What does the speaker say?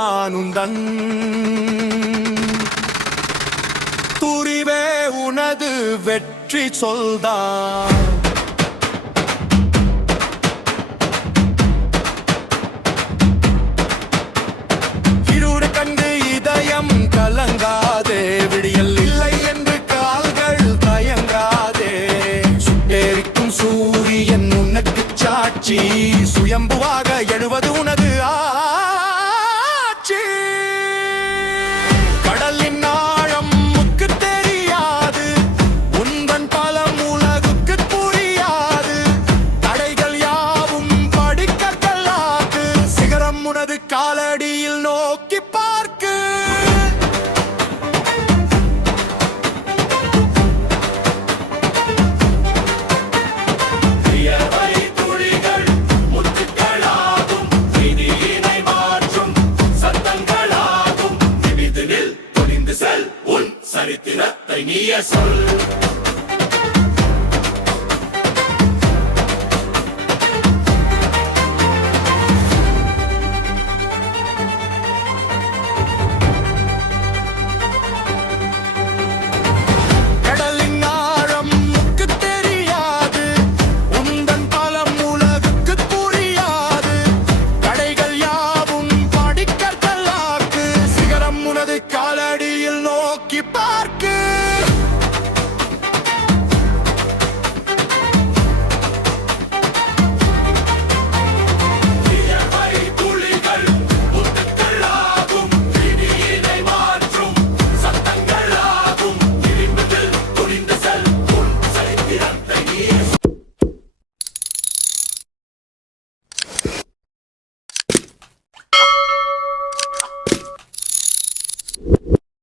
நான் உந்தன் துரிவே உனது வெற்றி சொல்தான். கண்டு இதயம் கலங்காதே, விடியல் இல்லை என்று கால்கள் தயங்காதே. சுட்டெரிக்கும் சூரியன் உனக்கு சாட்சி, சுயம்புவாக எழுவது உனது ஆட்சி. கடலின் ஆழம் முக்கு தெரியாது, உந்தன் பலம் உலகுக்கு புரியாது. தடைகள் யாவும் படிக்கல்லாது, சிகரம் உனது காலடியில் நோக்கி பார்க்கு. துளிகள் முத்துக்களாகும், விதியினை மாற்றும் சத்தங்களாகும். நிமிர்ந்து நில், துணிந்து செல், உன் சரித்திரத்தை நீயே சொல்.